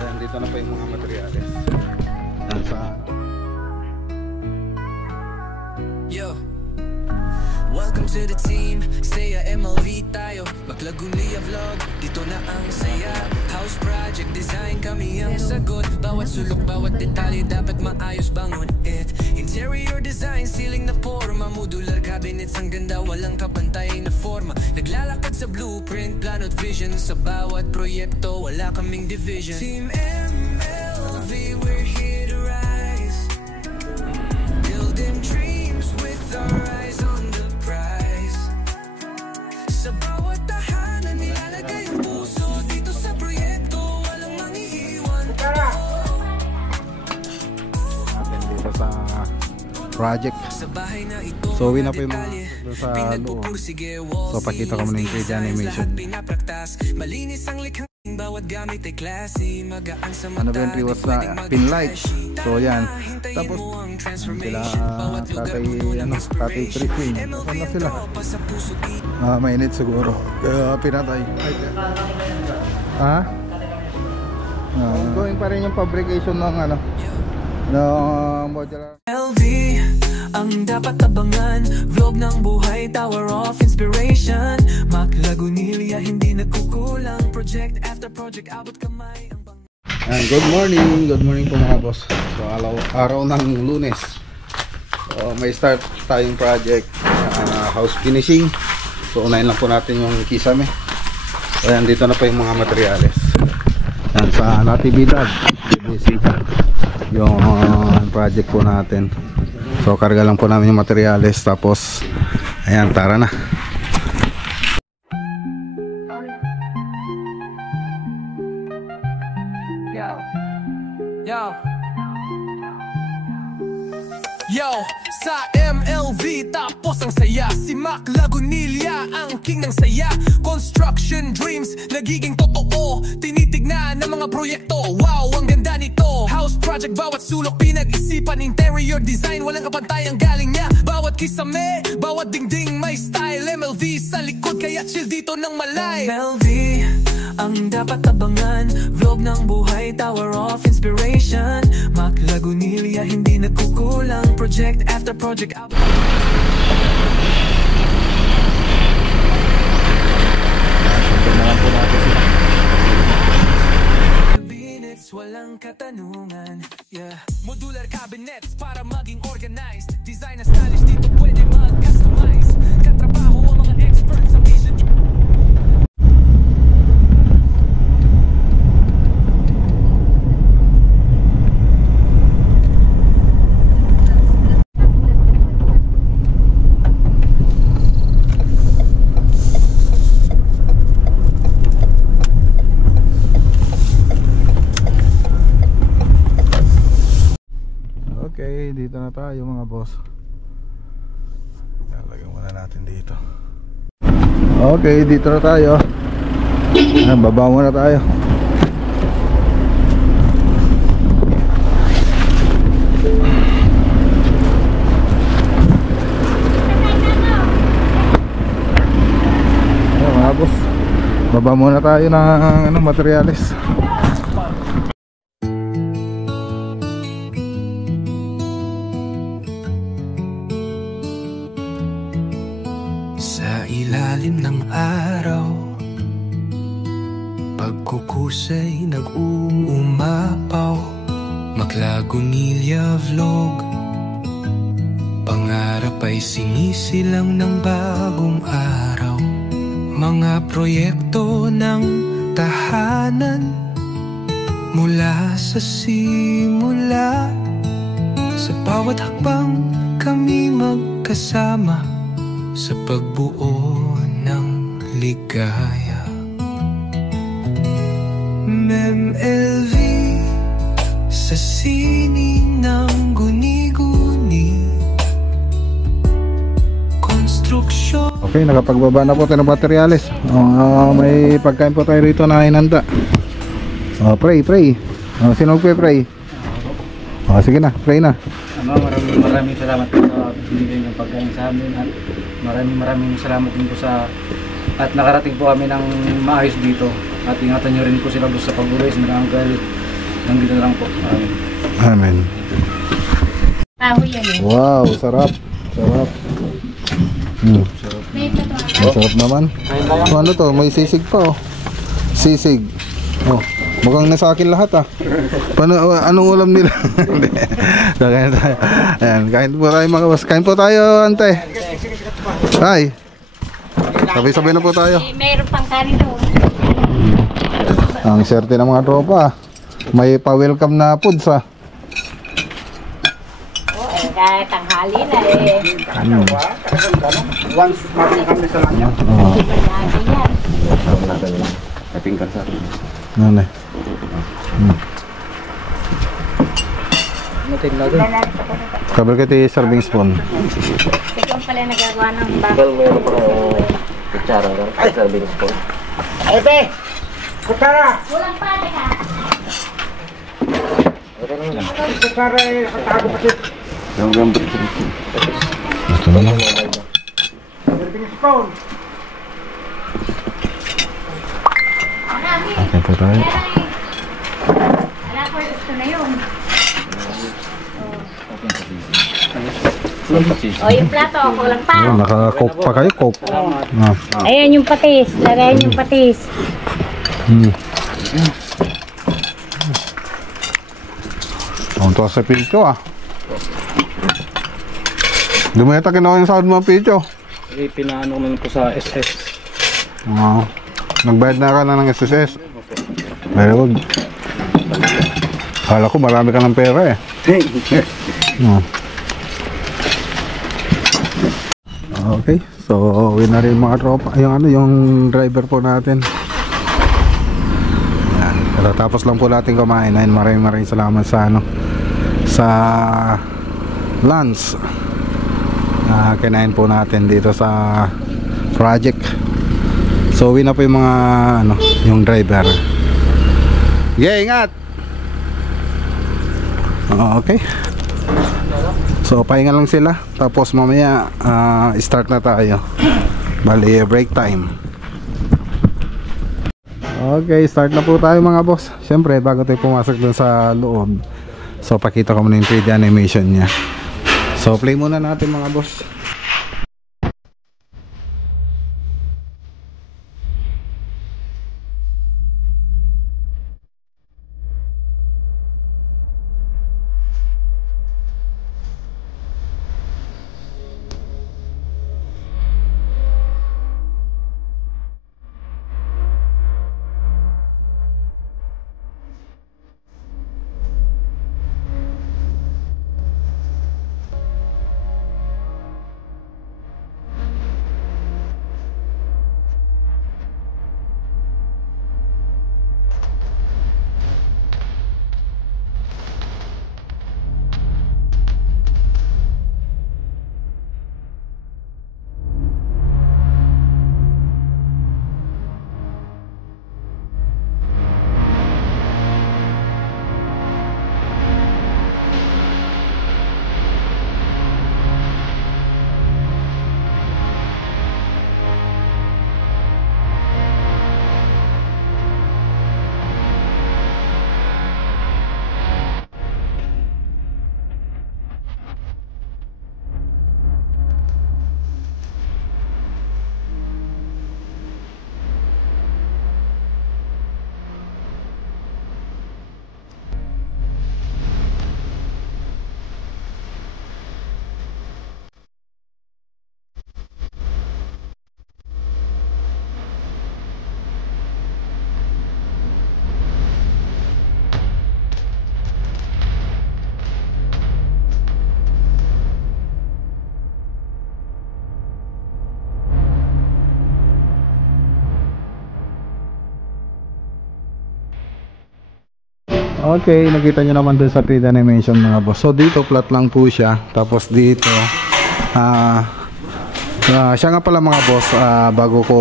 Ayan, dito na pa yung mga materyales. Ayan sa Yo, welcome to the team. Saya MLV tayo, Maklagunia vlog. Dito na ang saya. House project design, kami ang sagot. Bawat sulok, bawat detalye dapat maayos bangon it. Interior design, ceiling na forma. Modular cabinets, ang ganda, walang kapantay na forma. Naglalakad sa blueprint, plan at vision. Sa bawat proyekto, wala kaming division. Team MLV, we're here to rise. Building dreams with our eyes on the prize. Sa bawat tahanan, nilalagay ang puso. Dito sa proyekto, walang mangiiwan. natin dito sa project. So uwi na po yung mga sa loob. So pakita ko muna yung 3D animation. Ano ba yung pre-was na pin lights. So yan. Tapos sila tatay Tristin. Ano sila? Mainit siguro. Pinatay. Ha? Going pa rin yung fabrication ng ano, ng modular. LV ang dapat abangan, vlog ng buhay, tower of inspiration. Maklagunia, hindi nagkukulang. Project after project, abot kamay. And good morning po mga boss. So araw ng Lunes. So may start tayong project, house finishing. So unahin lang po natin yung kisame. So ayan, dito na pa yung mga materyales. Yan sa Natividad yung project po natin. So karga lang po namin yung materyales. Tapos ayan, tara na. Yo, sa MLV tapos ang saya. Si Maklagunia ang king ng saya. Construction dreams nagiging totoo. Tinitignan ng mga proyekto. Wow, ang ganda nito. House project, bawat sulok pinag-isipan. Interior design, walang kapantay ang galing niya. Bawat kisame, bawat dingding may style. MLV sa likod, kaya chill dito ng malay. MLV ang dapat abangan, vlog ng buhay, tower of inspiration. Maklagunia, hindi nagkukulang. Project after project. Cabinets, walang katanungan. Yeah. Modular cabinets para maging organized. Design na stylish, dito pwede mag-customize. Katrabaho ang mga experts sa vision. Okay, dito na tayo mga boss. Lalagyan muna natin dito. Okay, dito na tayo. Baba muna tayo. Ayan mga boss, baba muna tayo ng materyales. Sa ilalim ng araw, pagkukusay nag-uumapaw. Maklagunia vlog, pangarap ay sinisilang ng bagong araw. Mga proyekto ng tahanan, mula sa simula. Sa bawat hakbang kami magkasama, sa pagbuo ng ligaya. MLV sa sining ng guni-guni. Construction. Okay, nakapagbaba na po tayo ng materyales. May pagkain po tayo rito na hinanda. Pray. Sino magpe-pray? Sige na, pray na. Maraming salamat po sa binigay ng pagkain sa amin. At maraming salamat din po sa at nakarating po kami ng maayos dito. At ingatan nyo rin po sila sa pag-uwi sa mga uncle, Nandito na lang po. Amen. Kahoy yan eh. Wow, sarap. Sarap. Ang sarap naman. Ano to? May sisig pa oh. Sisig. Oh, mukhang nasa akin lahat ah. Anong ulam nila? Kain tayo. Ayan, kain po tayo mga boss. Kain po tayo, ante. Ay. Sabay-sabay na po tayo. Mayroon pang kanin doon. Ang swerte ng mga tropa. May pa-welcome na foods ah. Kahit tanghali na eh. Once mating kami sa lanya. Oh, Lagi yan. Kapinggan sa akin. ano eh. Natin na doon. Kabel kita serving spoon. Ikaw pala nagagawa ng bago. Well, meron pa kayong kutsara ka. Serving spoon. Walang pa, teka. Yung gambit. Ito na lang. Marami. Okay po tayo. Wala ko gusto na yun. O yung plato, walang pa. Oh, naka-coke pa kayo, coke. Ah. Ayan yung patis. Lagayan yung patis. Ang tuwa sa Pilcho ah. Di mo yata ginawa yung sahod mo Pilcho. Pinaano naman po sa SS. Oo. Nagbayad na ka na ng SSS. Very good. Kala ko marami ka ng pera eh. Okay, so uwi na rin mga tropa. Yung driver po natin. Yan. Tapos lang po natin kumain. Maraming salamat sa sa lunch. Kinain po natin dito sa project. So uwi na po yung mga yung driver. Yeah, ingat. Okay. So pahinga lang sila. Tapos mamaya start na tayo. Bali break time. Okay, start na po tayo mga boss. Siyempre bago tayo pumasok dun sa loob, so pakita ko muna yung 3D animation nya. So play muna natin mga boss. Okay, nakita nyo naman dun sa 3D animation mga boss. So dito flat lang po siya. Tapos dito siya nga pala mga boss, bago ko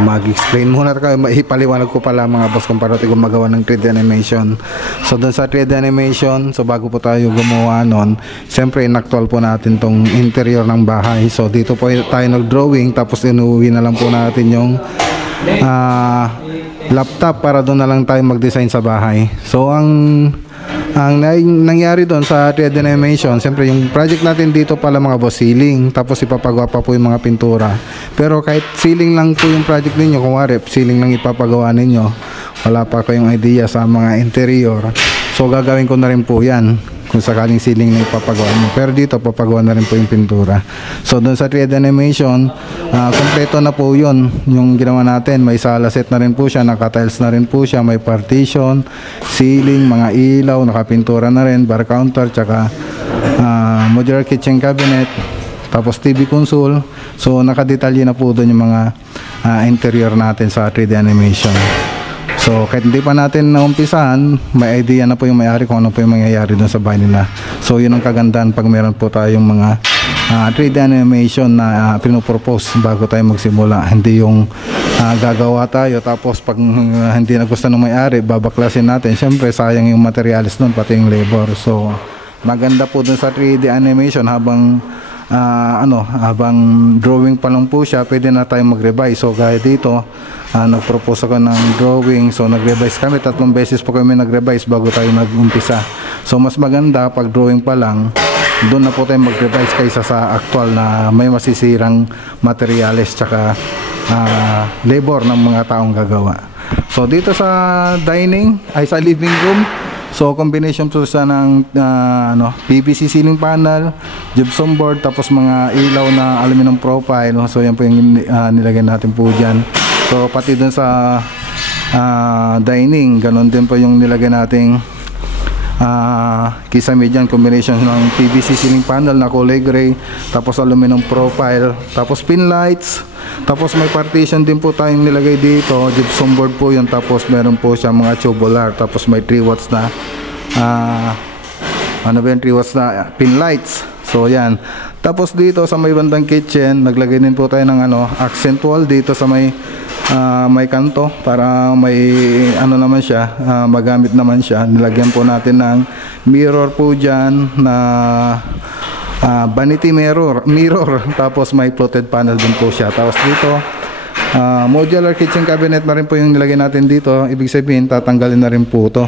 mag-explain muna kayo, maipaliwanag ko pala mga boss kung paano tayo gumagawa ng 3D animation. So dun sa 3D animation, so bago po tayo gumawa nun, siyempre inactual po natin tong interior ng bahay. So dito po tayo nag-drawing, tapos inuwi na lang po natin yung laptop para doon na lang tayo mag-design sa bahay. So ang nangyari doon sa 3D animation, siyempre yung project natin dito pala mga boss, ceiling, tapos ipapagawa pa po yung mga pintura. Pero kahit ceiling lang po yung project ninyo, kung wari ceiling lang ipapagawa ninyo, wala pa kayong idea sa mga interior, so gagawin ko na rin po yan kung sakaling ceiling na ipapagawa mo. Pero dito papagawa na rin po yung pintura. So doon sa 3D animation, kompleto na po yun yung ginawa natin. May sala set na rin po siya, naka-tiles na rin po siya, may partition, ceiling, mga ilaw, nakapintura na rin, bar counter, tsaka modular kitchen cabinet, tapos TV console. So nakadetalye na po doon yung mga interior natin sa 3D animation. So kahit hindi pa natin naumpisahan, may idea na po yung may-ari kung ano po yung mangyayari doon sa bahay nila. So yun ang kagandahan pag meron po tayong mga 3D animation na pinopropose bago tayo magsimula. Hindi yung gagawa tayo tapos pag hindi na gusto ng may-ari, babaklasin natin. Siyempre sayang yung materials doon, pati yung labor. So maganda po doon sa 3D animation, habang habang drawing pa lang po siya, pwede na tayo mag-revise. So gaya dito, nag-propose ako ng drawing, so nag-revise kami, 3 beses po kami nag-revise bago tayo nag-umpisa. So mas maganda pag drawing pa lang, doon na po tayo mag-revise kaysa sa actual na may masisirang materials tsaka labor ng mga taong gagawa. So dito sa dining ay sa living room, so combination po sa ng PVC ceiling panel, gypsum board, tapos mga ilaw na aluminum profile. So yan po yung nilagay natin po dyan. So pati dun sa dining, ganun din po yung nilagay nating kisame dyan, combination ng PVC ceiling panel na kulay gray, tapos aluminum profile, tapos pin lights, tapos may partition din po tayong nilagay dito, gypsum board po yun, tapos meron po siya mga tubular, tapos may 3 watts na 3 watts na pin lights. So yan. Tapos dito sa may bandang kitchen, naglagay din po tayo ng accent wall dito sa may kanto para may naman siya, magamit naman siya. Nilagyan po natin ng mirror po dyan na vanity mirror, tapos may fluted panel din po siya. Tapos dito modular kitchen cabinet na rin po yung nilagay natin dito. Ibig sabihin tatanggalin na rin po to.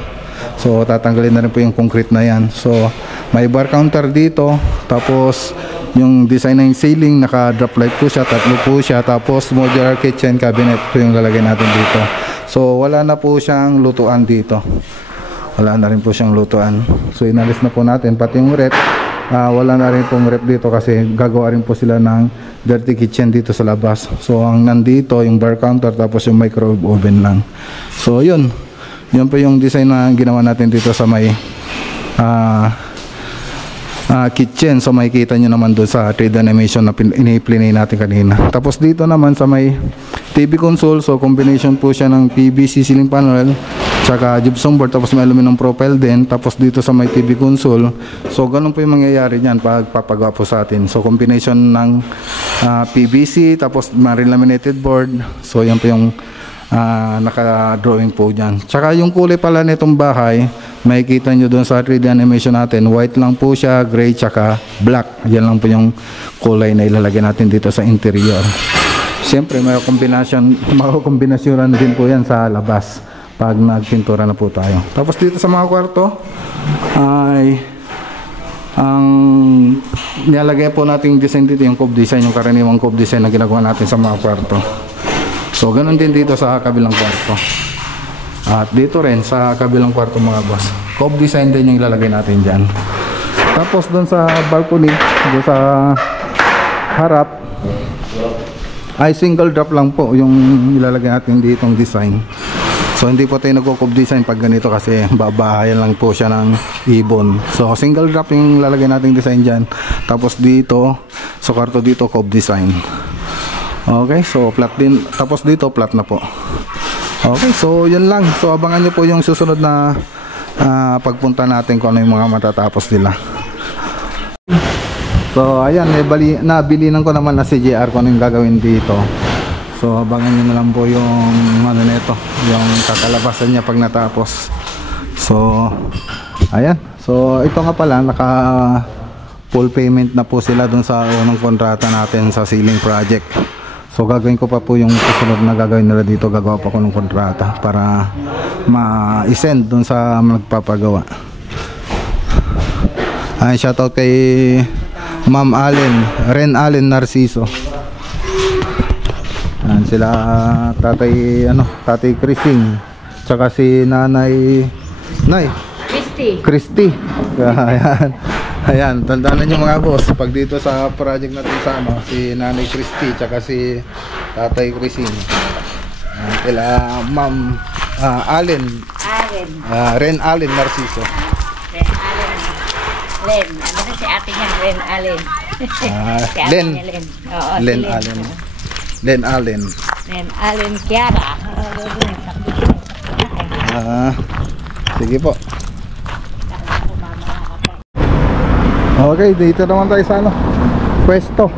So tatanggalin na rin po yung concrete na yan. So may bar counter dito, tapos yung design ng ceiling, naka drop light po siya, 3 po siya, tapos modular kitchen cabinet po yung lalagay natin dito. So wala na po siyang lutuan dito, wala na rin po siyang lutuan. So inalis na po natin pati yung rep. Wala na rin pong rep dito kasi gagawa rin po sila ng dirty kitchen dito sa labas. So ang nandito yung bar counter, tapos yung microwave oven lang. So yun po yung design na ginawa natin dito sa may kitchen. So makikita nyo naman doon sa 3D animation na ini-play natin kanina. Tapos dito naman sa may TV console, so combination po siya ng PVC ceiling panel tsaka gypsum board, tapos may aluminum profile din. Tapos dito sa may TV console, so ganun po yung mangyayari niyan pag papagawa po sa atin. So combination ng PVC, tapos laminated board. So yan po yung naka-drawing po dyan. Tsaka yung kulay pala nitong bahay, makikita nyo doon sa 3D animation natin, white lang po siya, gray tsaka black. Yan lang po yung kulay na ilalagay natin dito sa interior. Siyempre may kombinasyon din po yan sa labas pag nagpintura na po tayo. Tapos dito sa mga kwarto ay ang nilalagay po nating design dito, yung cove design, yung karaniwang cove design na ginagawa natin sa mga kwarto. So ganun din dito sa kabilang kwarto. At dito rin sa kabilang kwarto mga boss, cove design din yung ilalagay natin dyan. Tapos doon sa balcony, doon sa harap ay single drop lang po yung ilalagay natin ditong design. So hindi po tayo nagko-cove design pag ganito kasi babahayan lang po siya ng ibon. So single drop yung ilalagay nating design dyan. Tapos dito sa kwarto dito cove design. Okay, so flat din. Tapos dito flat na po. Okay, so yun lang. So abangan nyo po yung susunod na pagpunta natin kung ano yung mga matatapos nila. So ayan, nabilinan ko naman na si JR kung ano yung gagawin dito. So abangan nyo na lang po yung nito, yung kakalabasan niya pag natapos. So ayan, so ito nga pala, naka full payment na po sila dun sa unang kontrata natin sa ceiling project. So gagawin ko pa po yung susunod na gagawin nila dito. Gagawa pa ko ng kontrata para ma-send dun sa nagpapagawa. Ay, shoutout kay Ma'am Ren Allen Narciso. Yan sila, Tatay Chrising, tsaka si Nanay Christy. Ayan, tandaan niyo mga boss, pag dito sa project natin sa si Nanay Christy tsaka si Tatay Chrising. Sila Ma'am Ren Allen Narciso. Len. Ano na si ate niya? Ren Allen. Si ate Len. niya, Len. Oo, si Len Allen. Len Allen. Len Allen Kiara. Sige po. Okay, dito naman tayo sa pwesto.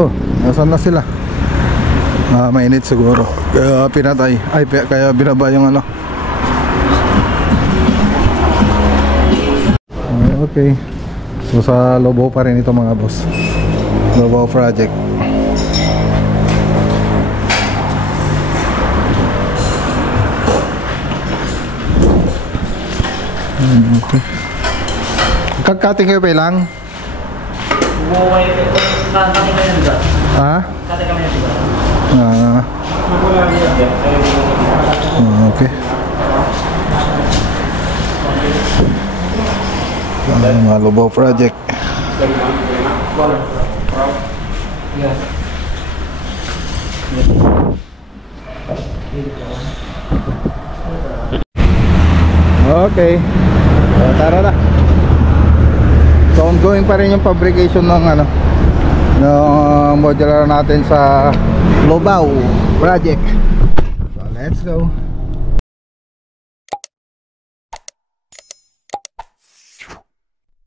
Oh, nasan na sila? Mainit siguro. Kaya pinatay. Kaya binaba yung Okay. So sa Lobo pa rin ito mga boss. Lobo project. Okay. Kag-cutting kayo pa lang? Ha? Okay. Mga Lobo project. Okay. Tara na. So ongoing pa rin yung fabrication ng modular natin sa Lobao project. So let's go.